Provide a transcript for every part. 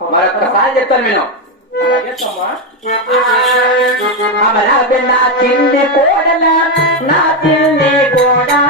మరొక్కసారి చెప్తాను నేను. అలాగే తమ్మా అమరా నా చిన్ని కోడల నా తిండి కోడల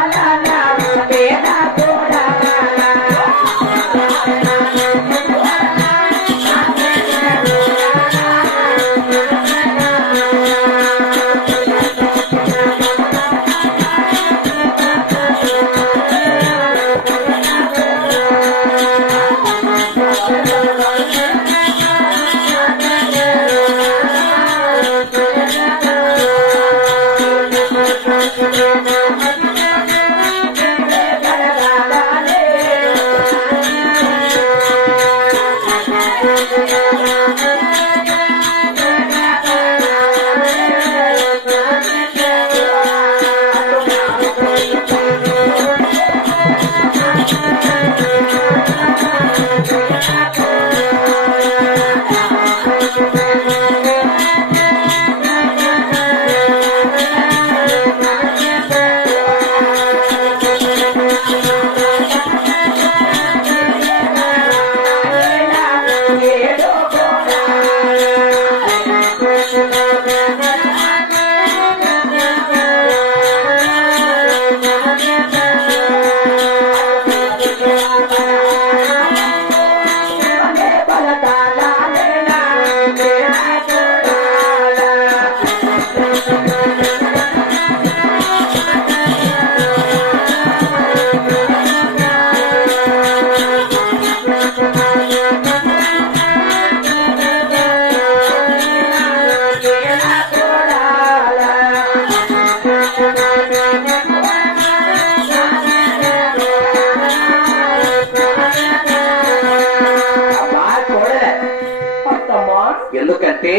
ఎందుకంటే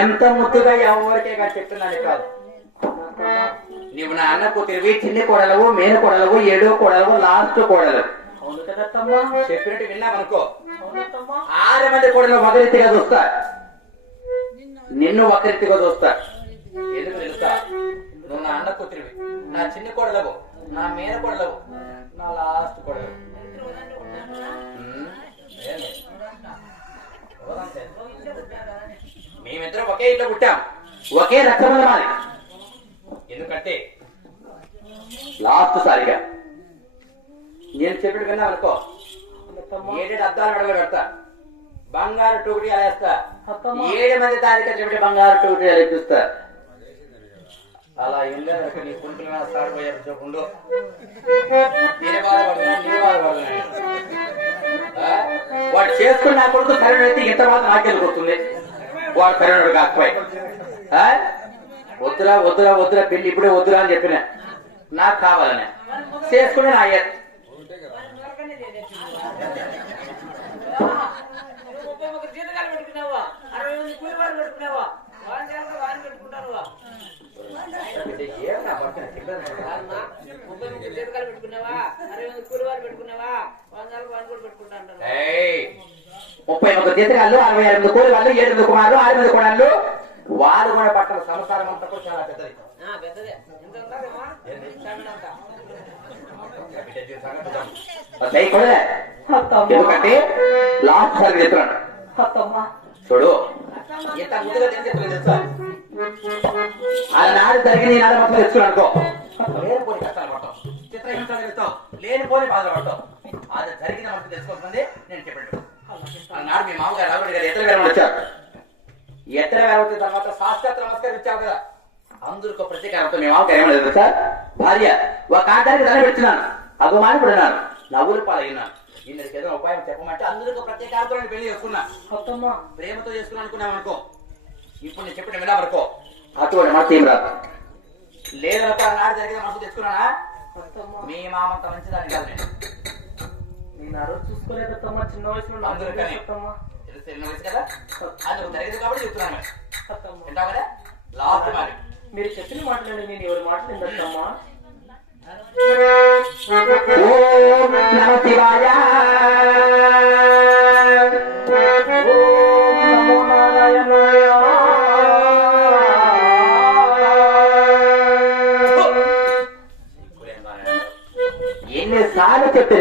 ఎంత ముద్దుగా ఎవరికే కానీ చెప్తున్నాను కాదు నీవు నా అన్న కూతురివి చిన్ని కోడలవు మేన కోడలవు ఏడో కోడలవు లాస్ట్ కోడలు. కదా చెప్పినట్టు విన్నామనుకో ఆరు మంది కోడలు ఒకరితిగా చూస్తా. నిన్ను ఒకరితిగా చూస్తా. ఎందుకు తెలుసా? నువ్వు నా అన్న కూతురివి నా చిన్ని కోడలవు నా మేన కోడలవు నా లాస్ట్ కోడలు. మేమిద్దరం ఒకే ఇంట్లో పుట్టాం. ఒకే రక్తమైన మాది ఎందుకంటే లాస్ట్ సారిగా నేను చెప్పిన విన్నా అనుకో. ఏడేడు అద్దాలు మెడలో పెడతా బంగారు టూకుటి అత్తమ్మా. ఏడు మంది దానికి చెప్పి బంగారు టూకుటి చూస్తా అలా ఇల్లు నీ కుంటులు స్టార్ట్ పోయారు చూపుండు నేనే నేనే? వాడు చేసుకుని నా కొడుకు సరైనైతే ఇంత మాత్రం నాకెళ్ళి వాడు సరైనడు కాకపోయి. ఆ? వద్దురా వద్దురా వద్దురా పెళ్ళి ఇప్పుడే వద్దురా అని చెప్పిన. నాకు కావాలని. చేసుకుని నా అయ్యారు ముప్పై ముగ్గురు జీతకాలు పెట్టుకున్నావా అరవై మంది కూలి వాళ్ళు పెట్టుకున్నావా వాళ్ళ చేత వారిని పెట్టుకుంటానువా ముప్పై ముగ్గురు జీతకాలు పెట్టుకున్నావా? అరవై మంది కూలి వాళ్ళు పెట్టుకున్నావా వాళ్ళ కూడా పెట్టుకుంటాను! ముప్పై ఒక అరవై ఎనిమిది కోడి వాళ్ళు ఏడు కుమారులు ఆరు మంది కోడళ్ళు. వాళ్ళు కూడా పట్టణ సంసారం అంతా కూడా చాలా పెద్దది. పెద్దదే. ఎంత ఎందుకంటే లాస్ట్ సారి చెప్తున్నాను. అత్తమ్మా చూడు. ఎంత ముందుగా తెలిసి? ఆనాడు జరిగిన ఈనాడు మొత్తం తెచ్చుకుని అనుకో. లేనిపోని కష్టాలు పడతాం చిత్రహింసలు ఎదుగుతాం లేనిపోని బాధలు పడతాం అది జరిగిన మనకు తెలుసుకోవాల్సింది నేను చెప్పాడు ఆనాడు మీ మామగారు రాబడి గారు ఎత్తల వేరం వచ్చారు. ఎత్తల వేరం వచ్చిన తర్వాత శాస్త్ర నమస్కారం ఇచ్చావు కదా. అందరికీ ప్రతీకారంతో మీ మామగారు ఏమలేదు సార్ భార్య ఒక ఆటానికి దండ పెడుతున్నాను. అభిమాని పడినాను నవ్వులు పాలయ్యున్నాను ఏదో ఉపాయం చెప్పమంటే అందరికీ ప్రత్యేకాలతో నేను పెళ్ళి చేసుకున్నా. అత్తమ్మా. ప్రేమతో చేసుకున్నాను అనుకున్నాం అనుకో. ఇప్పుడు నేను చెప్పిన వినా అనుకో. అటువంటి మాట ఏం రాదు. లేదనుకో నాడు జరిగిన మనసు తెచ్చుకున్నానా? మీ మామంత మంచిదాన్ని కాదు నేను. నేను ఆ రోజు చూసుకోలేదు అత్తమ్మా చిన్న వయసులో అందరూ కానీ. తెలియని వయసు కదా? అందుకు జరిగింది కాబట్టి చెప్తున్నాను కదా? లాస్ట్ మరి మీరు చెప్పిన మాటలండి నేను ఎవరి మాటలు విందమ్మా ఓం నమ శివాయ. ఎన్నిసార్లు చెప్తే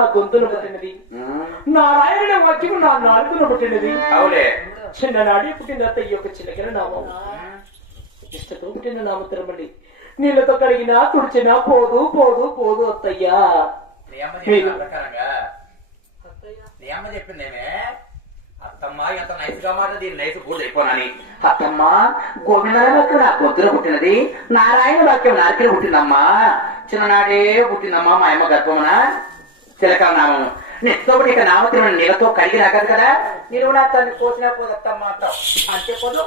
నా గొంతును పుట్టినది. నారాయణ వాక్యము నా నాలుగును పుట్టినది. చిన్ననాడే పుట్టిన అత్తయ్య యొక్క చిలకన నామం. ఇష్టతో పుట్టిన నామతరమండి నీళ్ళతో కడిగినా తుడిచినా పోదు పోదు పోదు అత్తయ్యా. నీ నీ చెప్పిందేమే? అత్తమ్మ ఎంత నైస్గా మాట దీని నైస్ కూడా అయిపోనని అత్తమ్మ గోవిందరావు వాక్యం నా గొంతులో పుట్టినది. నారాయణ వాక్యం నారికిలో పుట్టిందమ్మా. చిన్ననాడే పుట్టిందమ్మా మా అమ్మ గర్భమున. చిలకల నామము నెక్స్ట్ ఇక నామతిని నీళ్ళతో కడిగి రాగదు కదా? నేను కూడా తను కోసినా పోదత్తమ్మ అంటావు అంతే పోదు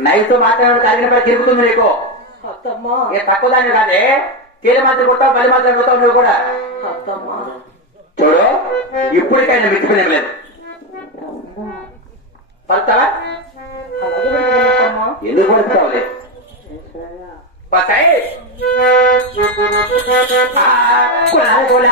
నైతో మాట్లాడు కలిగిన పని తిరుగుతుంది నీకు. ఏ తక్కువ దాన్ని కాదే? తేలి మాత్రం కొట్టావు బలి మాత్రం కొట్టావు నువ్వు కూడా. చూడు ఇప్పటికైనా మిచ్చిపోయిన లేదు పలుతావా వెళ్ళిపోతామ్మా. ఎందుకు పలుకుతావులే? పతాయి కులాల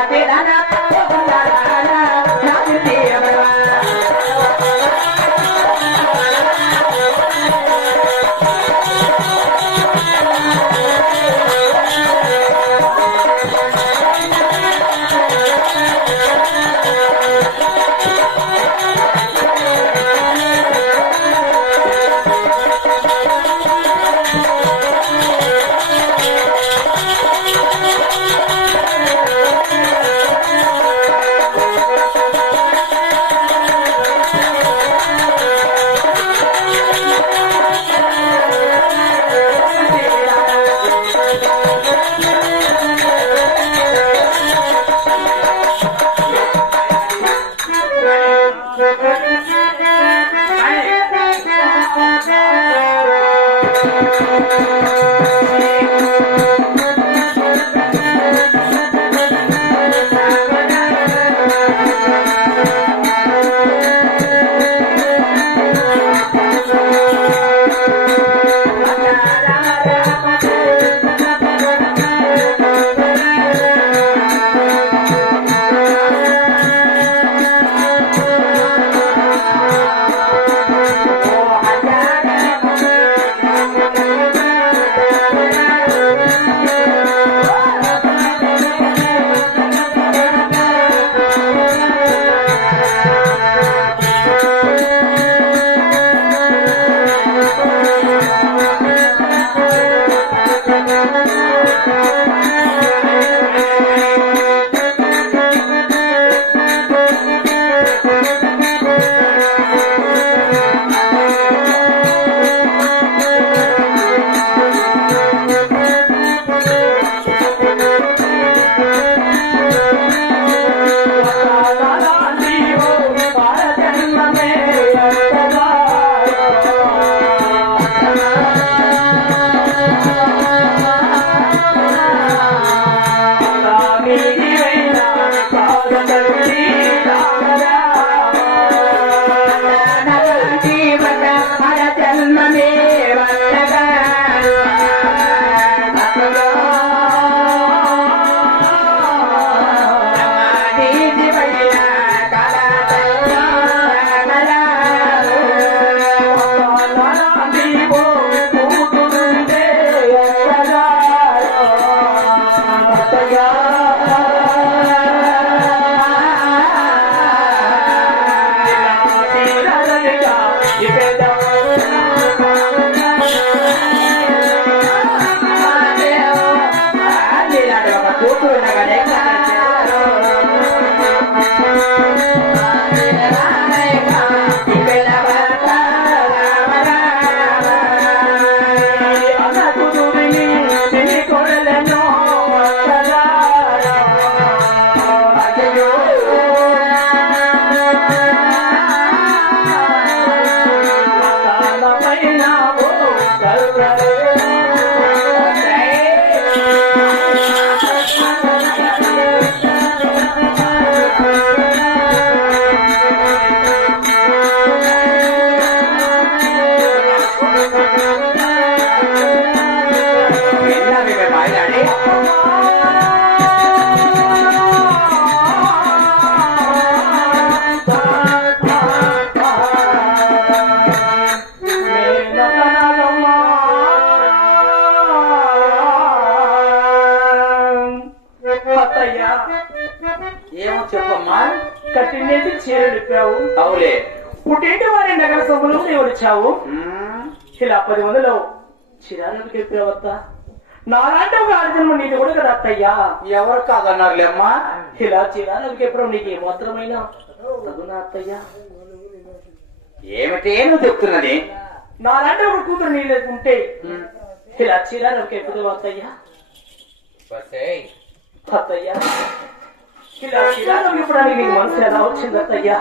Hare Rama. వచ్చావు? ఇలా పది మందిలో చిరాలకు చెప్పావత్త నాలాంటి ఒక ఆర్జన్మ నీది కూడా కదా అత్తయ్యా. ఎవరు కాదన్నారులేమ్మా ఇలా చిరాలకు చెప్పడం నీకు ఏమాత్రమైన? తగునా అత్తయ్యా? ఏమిటి నువ్వు చెప్తున్నది? నాలాంటి ఒక కూతురు నీ లేకుంటే ఇలా చిరాలకు ఎప్పుడు అత్తయ్యా. అత్తయ్యా ఇలా చిరాకు చెప్పడానికి నీకు మనసు ఎలా వచ్చింది అత్తయ్యా?